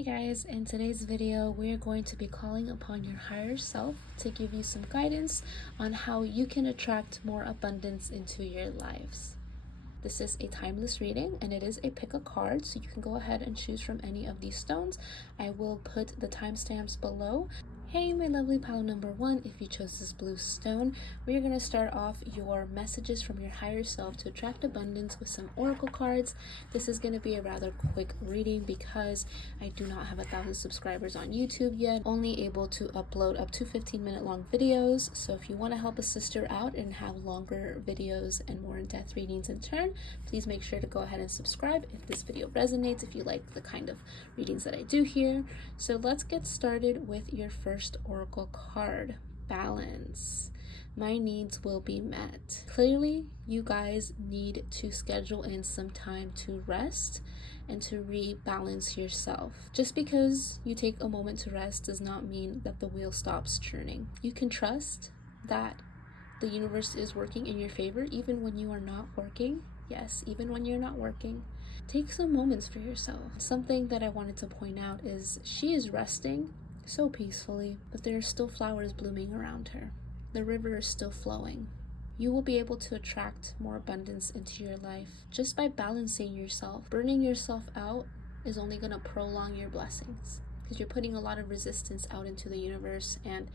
Hey guys, in today's video, we're going to be calling upon your higher self to give you some guidance on how you can attract more abundance into your lives. This is a timeless reading and it is a pick a card, so you can go ahead and choose from any of these stones. I will put the timestamps below. Hey my lovely pile number one, if you chose this blue stone, we're going to start off your messages from your higher self to attract abundance with some oracle cards. This is going to be a rather quick reading because I do not have 1,000 subscribers on YouTube yet, only able to upload up to 15-minute long videos. So if you want to help a sister out and have longer videos and more in-depth readings in turn, please make sure to go ahead and subscribe if this video resonates, if you like the kind of readings that I do here. So let's get started with your first oracle card. Balance. My needs will be met. Clearly, you guys need to schedule in some time to rest and to rebalance yourself. Just because you take a moment to rest does not mean that the wheel stops churning. You can trust that the universe is working in your favor even when you are not working. Yes, even when you're not working. Take some moments for yourself. Something that I wanted to point out is she is resting so peacefully, but there are still flowers blooming around her. The river is still flowing. You will be able to attract more abundance into your life just by balancing yourself. Burning yourself out is only going to prolong your blessings because you're putting a lot of resistance out into the universe. And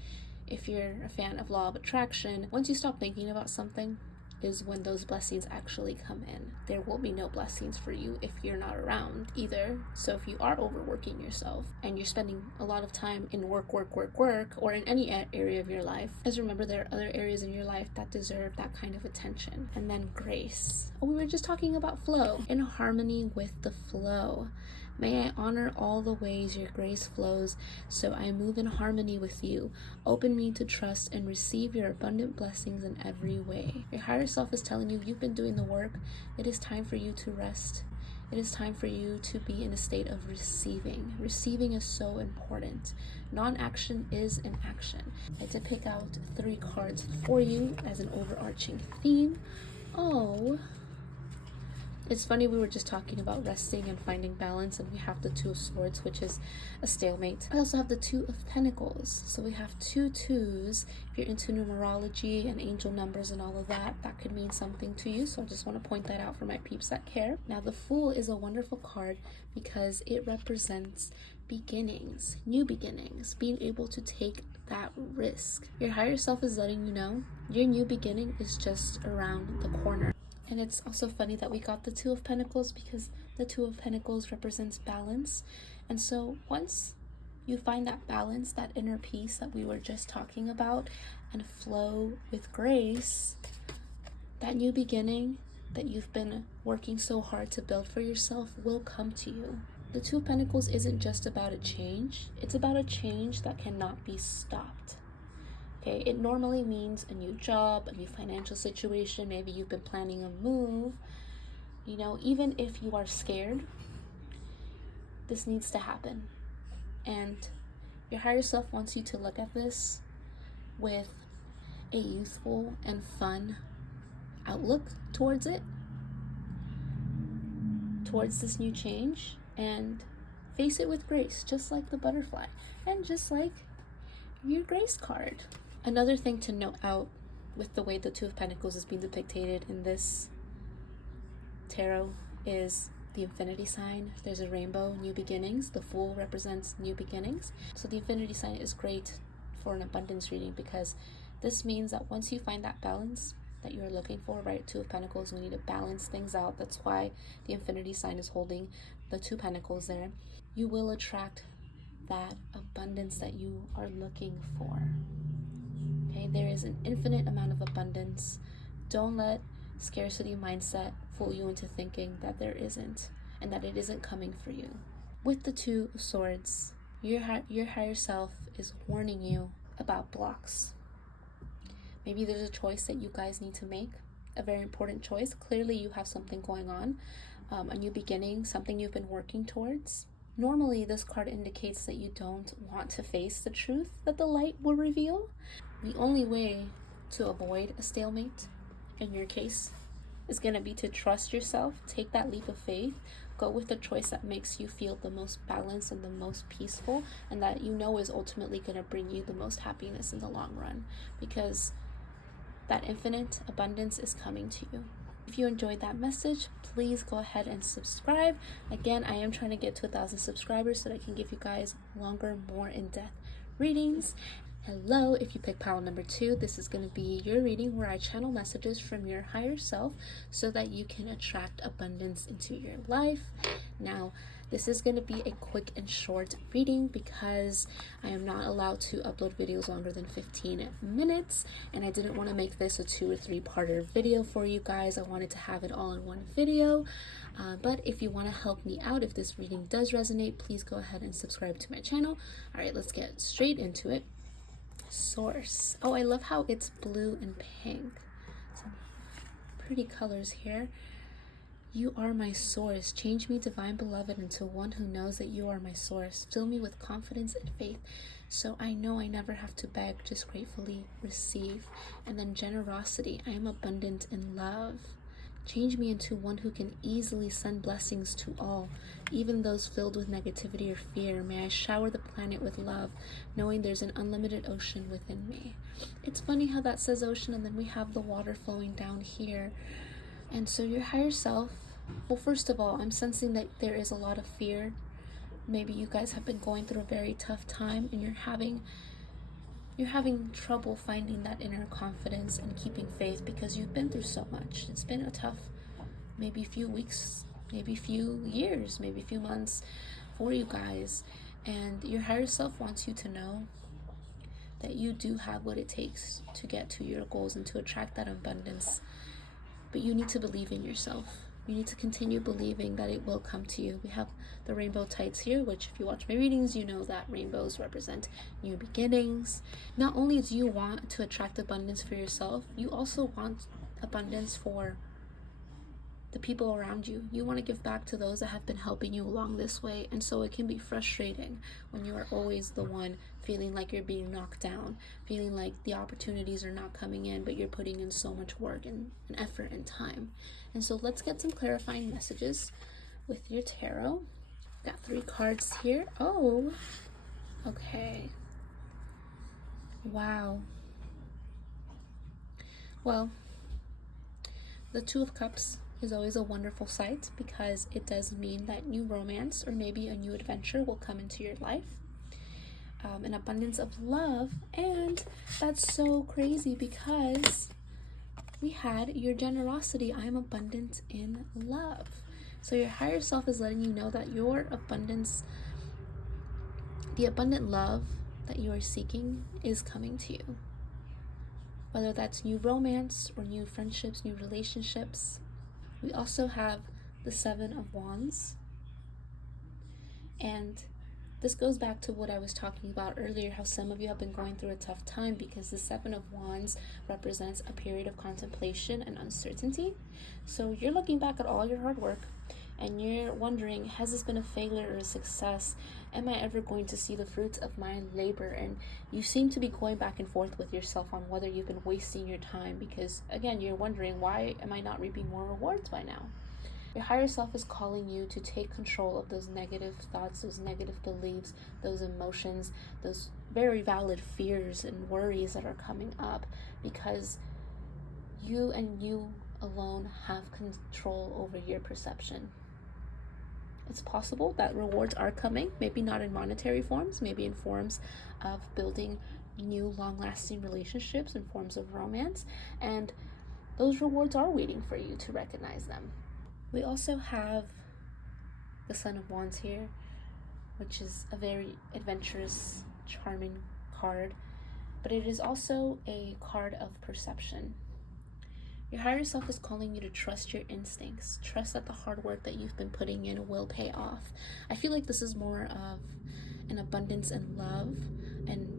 if you're a fan of law of attraction, once you stop thinking about something is when those blessings actually come in. There will be no blessings for you if you're not around either. So if you are overworking yourself and you're spending a lot of time in work, or in any area of your life, just remember there are other areas in your life that deserve that kind of attention. And then grace. Oh, we were just talking about flow. In harmony with the flow. May I honor all the ways your grace flows, so I move in harmony with you. Open me to trust and receive your abundant blessings in every way. Your higher self is telling you you've been doing the work. It is time for you to rest. It is time for you to be in a state of receiving. Receiving is so important. Non-action is an action. I did pick out 3 cards for you as an overarching theme. Oh, it's funny, we were just talking about resting and finding balance, and we have the 2 of Swords, which is a stalemate. I also have the 2 of Pentacles, so we have 2 2s. If you're into numerology and angel numbers and all of that, that could mean something to you, so I just want to point that out for my peeps that care. Now, the Fool is a wonderful card because it represents beginnings, new beginnings, being able to take that risk. Your higher self is letting you know your new beginning is just around the corner. And it's also funny that we got the 2 of Pentacles because the 2 of Pentacles represents balance. And so once you find that balance, that inner peace that we were just talking about, and flow with grace, that new beginning that you've been working so hard to build for yourself will come to you. The 2 of Pentacles isn't just about a change. It's about a change that cannot be stopped. Okay, it normally means a new job, a new financial situation. Maybe you've been planning a move. You know, even if you are scared, this needs to happen. And your higher self wants you to look at this with a youthful and fun outlook towards it, towards this new change, and face it with grace, just like the butterfly, and just like your grace card. Another thing to note out with the way the 2 of Pentacles is being depicted in this tarot is the infinity sign. There's a rainbow, new beginnings. The Fool represents new beginnings. So the infinity sign is great for an abundance reading because this means that once you find that balance that you're looking for, right? 2 of Pentacles, we need to balance things out. That's why the infinity sign is holding the 2 Pentacles there. You will attract that abundance that you are looking for. Okay, there is an infinite amount of abundance. Don't let scarcity mindset fool you into thinking that there isn't and that it isn't coming for you. With the 2 of Swords, your higher self is warning you about blocks. Maybe there's a choice that you guys need to make, a very important choice. Clearly you have something going on, a new beginning, something you've been working towards. Normally, this card indicates that you don't want to face the truth that the light will reveal. The only way to avoid a stalemate, in your case, is going to be to trust yourself, take that leap of faith, Go with the choice that makes you feel the most balanced and the most peaceful, and that you know is ultimately going to bring you the most happiness in the long run, because that infinite abundance is coming to you. If you enjoyed that message, please go ahead and subscribe. Again, I am trying to get to 1,000 subscribers so that I can give you guys longer, more in-depth readings. Hello, if you pick pile number 2, this is going to be your reading where I channel messages from your higher self so that you can attract abundance into your life. Now, this is going to be a quick and short reading because I am not allowed to upload videos longer than 15 minutes, and I didn't want to make this a 2 or 3-parter video for you guys. I wanted to have it all in one video. But if you want to help me out, if this reading does resonate, please go ahead and subscribe to my channel. All right, let's get straight into it. Source. Oh, I love how it's blue and pink. Some pretty colors here. You are my source. Change me, divine beloved, into one who knows that you are my source. Fill me with confidence and faith, so I know I never have to beg, just gratefully receive. And then generosity. I am abundant in love. Change me into one who can easily send blessings to all, even those filled with negativity or fear. May I shower the planet with love, knowing there's an unlimited ocean within me. It's funny how that says ocean, and then we have the water flowing down here. And so your higher self, well, first of all, I'm sensing that there is a lot of fear. Maybe you guys have been going through a very tough time, and you're having trouble finding that inner confidence and keeping faith because you've been through so much. It's been a tough, maybe a few weeks, maybe a few years, maybe a few months for you guys. And your higher self wants you to know that you do have what it takes to get to your goals and to attract that abundance. But you need to believe in yourself. You need to continue believing that it will come to you. We have the rainbow tides here, which if you watch my readings, you know that rainbows represent new beginnings. Not only do you want to attract abundance for yourself, you also want abundance for the people around you. You want to give back to those that have been helping you along this way. And so it can be frustrating when you are always the one feeling like you're being knocked down, feeling like the opportunities are not coming in, but you're putting in so much work and effort and time. And so let's get some clarifying messages with your tarot. Got 3 cards here. Oh, okay. Wow. Well, the 2 of Cups is always a wonderful sight because it does mean that new romance or maybe a new adventure will come into your life. An abundance of love, and that's so crazy because we had your generosity. I am abundant in love. So your higher self is letting you know that your abundance, the abundant love that you are seeking, is coming to you. Whether that's new romance or new friendships, new relationships. We also have the 7 of Wands. And this goes back to what I was talking about earlier, how some of you have been going through a tough time because the 7 of Wands represents a period of contemplation and uncertainty. So you're looking back at all your hard work and you're wondering, has this been a failure or a success? Am I ever going to see the fruits of my labor? And you seem to be going back and forth with yourself on whether you've been wasting your time because, again, you're wondering, why am I not reaping more rewards by now? Your higher self is calling you to take control of those negative thoughts, those negative beliefs, those emotions, those very valid fears and worries that are coming up, because you and you alone have control over your perception. It's possible that rewards are coming, maybe not in monetary forms, maybe in forms of building new long-lasting relationships, in forms of romance, and those rewards are waiting for you to recognize them. We also have the Son of Wands here, which is a very adventurous, charming card, but it is also a card of perception. Your higher self is calling you to trust your instincts. Trust that the hard work that you've been putting in will pay off. I feel like this is more of an abundance in love and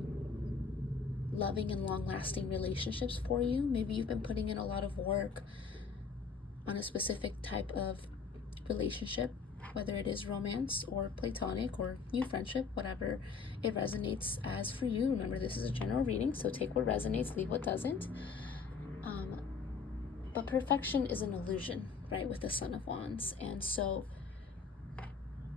loving and long-lasting relationships for you. Maybe you've been putting in a lot of work on a specific type of relationship, whether it is romance or platonic or new friendship, whatever it resonates as for you. Remember, this is a general reading, so take what resonates, leave what doesn't. But perfection is an illusion, right, with the Son of Wands. And so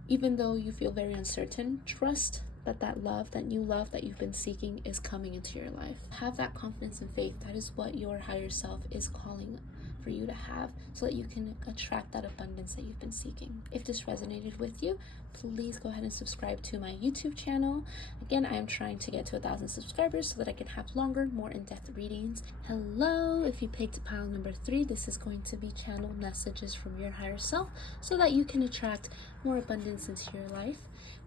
Even though you feel very uncertain, trust that love, that new love that you've been seeking, is coming into your life. Have that confidence and faith. That is what your higher self is calling for you to have, so that you can attract that abundance that you've been seeking. If this resonated with you, please go ahead and subscribe to my YouTube channel. Again, I am trying to get to 1,000 subscribers so that I can have longer, more in-depth readings. Hello, if you picked pile number 3, this is going to be channel messages from your higher self so that you can attract more abundance into your life.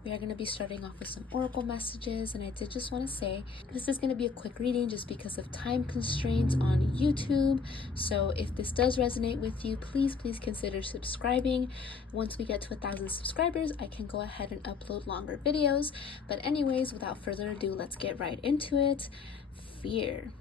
We are going to be starting off with some oracle messages, and I did just want to say this is going to be a quick reading just because of time constraints on YouTube. So if this does resonate with you, please consider subscribing. Once we get to 1,000 subscribers, I can go ahead and upload longer videos. But anyways, without further ado, let's get right into it. Fear.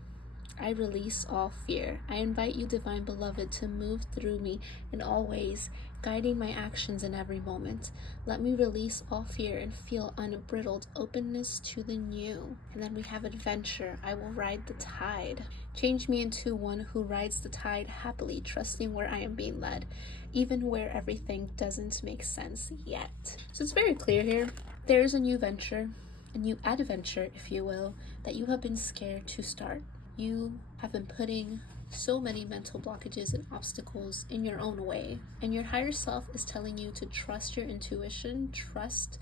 I release all fear. I invite you, Divine Beloved, to move through me in all ways, guiding my actions in every moment. Let me release all fear and feel unbridled openness to the new. And then we have adventure. I will ride the tide. Change me into one who rides the tide happily, trusting where I am being led, even where everything doesn't make sense yet. So it's very clear here. There's a new venture, a new adventure, if you will, that you have been scared to start. You have been putting so many mental blockages and obstacles in your own way, and your higher self is telling you to trust your intuition, trust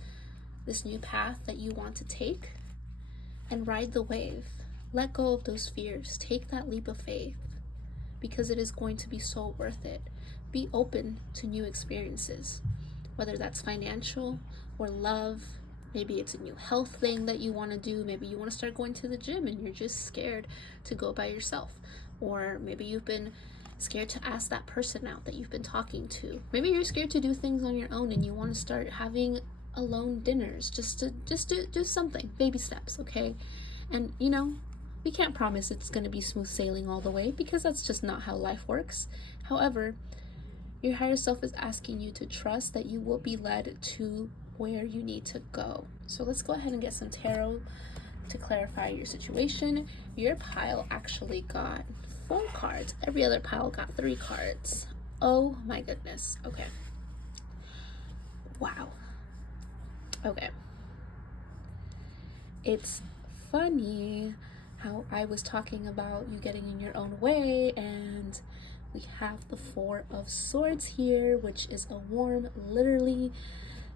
this new path that you want to take, and ride the wave. Let go of those fears. Take that leap of faith, because it is going to be so worth it. Be open to new experiences, whether that's financial or love. Maybe it's a new health thing that you want to do. Maybe you want to start going to the gym and you're just scared to go by yourself. Or maybe you've been scared to ask that person out that you've been talking to. Maybe you're scared to do things on your own and you want to start having alone dinners, just do something. Baby steps, okay? And we can't promise it's going to be smooth sailing all the way, because that's just not how life works. However, your higher self is asking you to trust that you will be led to where you need to go. So let's go ahead and get some tarot to clarify your situation. Your pile actually got 4 cards. Every other pile got 3 cards. Oh my goodness. Okay. Wow. Okay. It's funny how I was talking about you getting in your own way, and we have the 4 of Swords here, which is a worm literally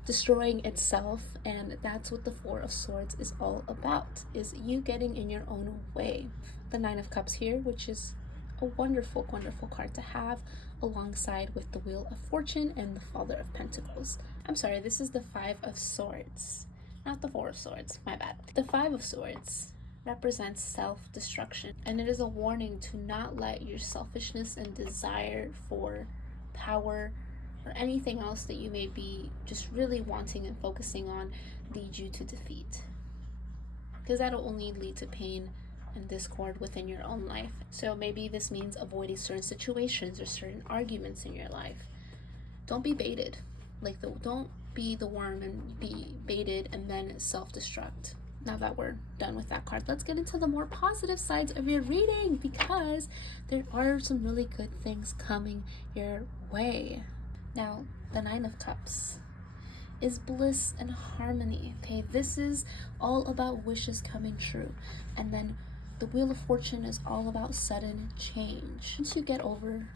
destroying itself, and that's what the 4 of Swords is all about, is you getting in your own way. The 9 of Cups here, which is a wonderful card to have alongside with the Wheel of Fortune and the Father of Pentacles. I'm sorry, this is the 5 of Swords, not the 4 of Swords, my bad. The 5 of Swords represents self-destruction, and it is a warning to not let your selfishness and desire for power or anything else that you may be just really wanting and focusing on lead you to defeat, because that'll only lead to pain and discord within your own life. So maybe this means avoiding certain situations or certain arguments in your life. Don't be baited. Don't be the worm and be baited and then self-destruct. Now that we're done with that card, let's get into the more positive sides of your reading, because there are some really good things coming your way. Now, the 9 of Cups is bliss and harmony. Okay, this is all about wishes coming true. And then the Wheel of Fortune is all about sudden change. Once you get over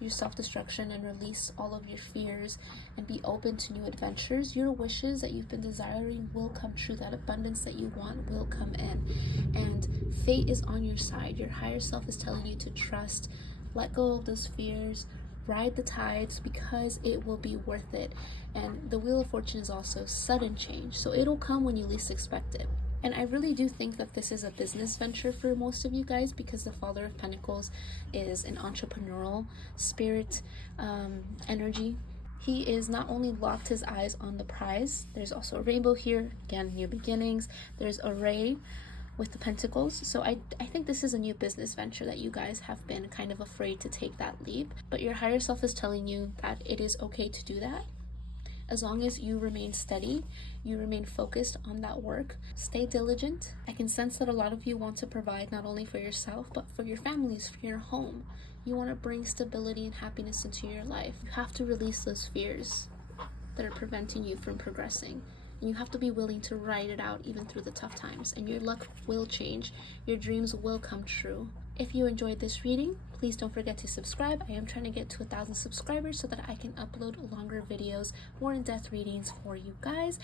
your self-destruction and release all of your fears and be open to new adventures, your wishes that you've been desiring will come true. That abundance that you want will come in, and fate is on your side. Your higher self is telling you to trust, let go of those fears, ride the tides, because it will be worth it. And the Wheel of Fortune is also sudden change, so it'll come when you least expect it. And I really do think that this is a business venture for most of you guys, because the Father of Pentacles is an entrepreneurial spirit energy. He is not only locked his eyes on the prize, there's also a rainbow here, again, new beginnings. There's a ray with the Pentacles. So I think this is a new business venture that you guys have been kind of afraid to take that leap. But your higher self is telling you that it is okay to do that, as long as you remain steady, you remain focused on that work, stay diligent. I can sense that a lot of you want to provide not only for yourself, but for your families, for your home. You want to bring stability and happiness into your life. You have to release those fears. that are preventing you from progressing. And you have to be willing to ride it out even through the tough times, and your luck will change. Your dreams will come true. If you enjoyed this reading, please don't forget to subscribe. I am trying to get to 1,000 subscribers so that I can upload longer videos, more in-depth readings for you guys.